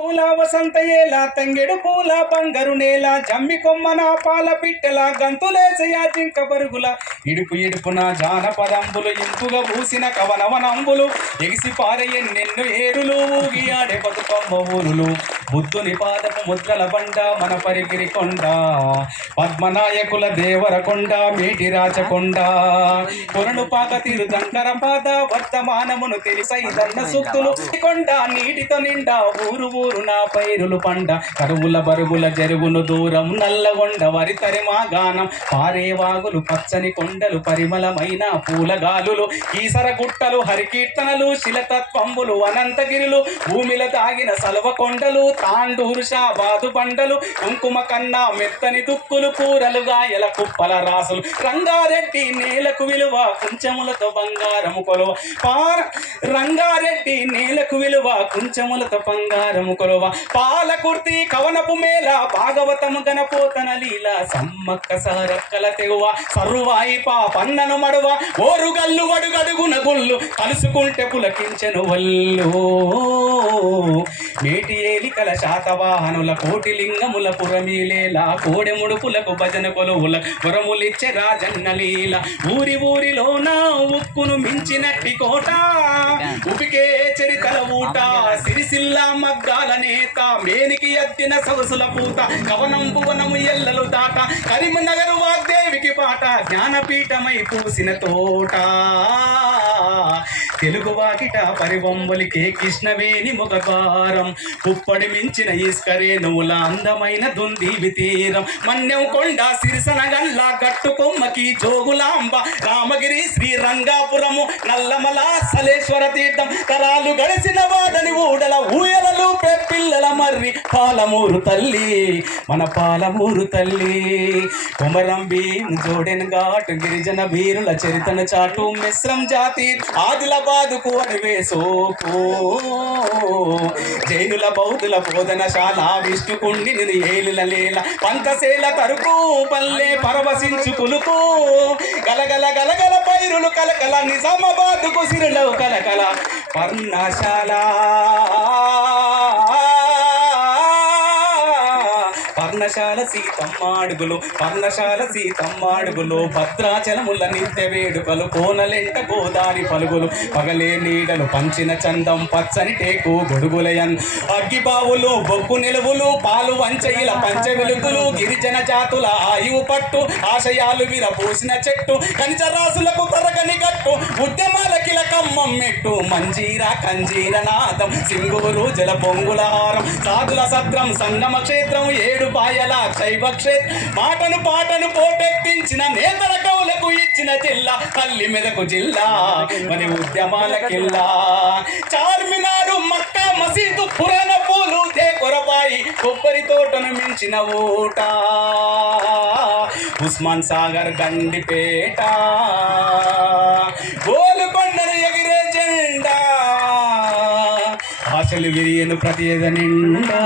పూల వసంత ఏల తంగెడు పూల బంగారు నేల జమ్మి కొమ్మన పాల పిట్టెల గంతులేసయ జింక బరుగుల ఇడుపు ఇడుపున జానపదంబులు ఇంపుగా పూసిన కవనవనంబులు ఎగిసి పారయెన్నెన్ను ఏరులు ఊగి ఆడే బతుకమ్మ ఊరులు బుద్ధుని పాదపు ముద్రల బండ మన పరిగిరి కొండ పద్మనాయకుల దేవర కొండ మేటి రాచకొండ కొరను పాక తీరు దంకర పాద వర్తమానమును తెలిసైదన్న సుక్తులు కొండ నీటితో నిండా ఊరు ఊరు నా పైరులు పండ కరువుల బరుగుల జరుగును దూరం నల్లగొండ వరితరి మా గానం పారేవాగులు పచ్చని కొండలు పరిమళమైన పూలగాలులు ఈసర గుట్టలు హరికీర్తనలు శిలతత్వంబులు అనంతగిరులు భూమిలో తాగిన సలవ కొండలు తాండూరు షాబాదు బండలు కుంకుమ కన్నా మెత్తని దుక్కులు కూరలు గాయల కుప్పల రాసులు రంగారెడ్డి నేలకు విలువ కుంచములతో బంగారము కొలువ రంగారెడ్డి నేలకు విలువ కుంచములతో బంగారము కొలువ పాలకుర్తి కవనపు మేళ భాగవతము గణపోతన లీల సమ్మక్క సారక్కల తెగువ సర్వాయి పన్నను మడువ ఓరుగల్లు వడుగడుగున గుళ్ళు కలుసుకుంటే పులకించెను వల్లు మేటి ఏలికల శాతవాహనుల కోటి లింగముల పురమీలేలా కోడె ముడుపులకు భజన కొలువుల వరములిచ్చే రాజన్న లీల ఊరి ఊరిలోన ఉక్కును మించినట్టి కోట ఉపికే చరితల ఊట సిరిసిల్ల మగ్గాల నేత మేనికి ఎత్తిన సొగసుల పూత కవనం భువనము ఎల్లలు దాట కరీంనగర్ వాగ్దేవికి పాట జ్ఞానపీఠమై పూసిన తోట తెలుగు వాకిట పరివంబులికే కృష్ణవేణి ముఖకారం పుప్పడి మించిన ఈస్కరే నువ్వుల అందమైన దుందీవి తీరం మన్యం కొండ సిరిసనగల్ల గట్టు కొమ్మకి జోగులాంబ రామగిరి శ్రీరంగాపురము నల్లమల సలేశ్వర తీర్థం తరాలు గడిచిన వాడని ఊడల ఊయలలు పిల్లల మర్రి పాలమూరు తల్లి మన పాలమూరు తల్లి కొమరం భీం జోడెన్ ఘాట్ గిరిజన వీరుల చరితన చాటు మిశ్రం జాతి ఆదిలాబాదుకు అడివే సోకు జైనుల బౌద్ధుల బోధనశాల విష్ణుకుండి ఏలుల లేల పంకసేల తరుకు పల్లె పరవశించు కులుకు గలగల గలగల పైరులు కలకల నిజామాబాదుకు సిరులు కలకల పర్ణశాల పర్ణశాల సీతమ్మాడుగులు పర్ణశాల సీతమ్మాడుగులు భద్రాచలముల నిత్య వేడుకలు కోనలెంట గోదారి పలుగులు పగలే నీడలు పంచిన చందం పచ్చని టేకు గొడుగులయన్ అగ్గిబావులు బొగ్గు నిలువులు పాలు వంచయిల పంచ వెలుగులు గిరిజన జాతుల ఆయువు పట్టు ఆశయాలు విరపూసిన చెట్టు కంచరాసులకు తరగని గట్టు ఉద్యమాల కిలకమ్మం మెట్టు మంజీరా కంజీర నాదం సింగూరు జల పొంగుల హారం సాధుల సత్రం సంగమ క్షేత్రం ఏడు పాయల శైవ క్షేత్రం మాటను పాటను పోటెత్తించిన నేతల కవులకు ఇచ్చిన జిల్లా తల్లి మెదకు జిల్లా మరి ఉద్యమాల కిల్లా చార్మినారు మక్కా మసీదు పురాణ పూలు దేకొరబాయి కొబ్బరి తోటను మించిన ఓట ఉస్మాన్ సాగర్ గండిపేట గోలుకొండను ఎగిరే జెండా ఆశలు విరియను ప్రతి నిండా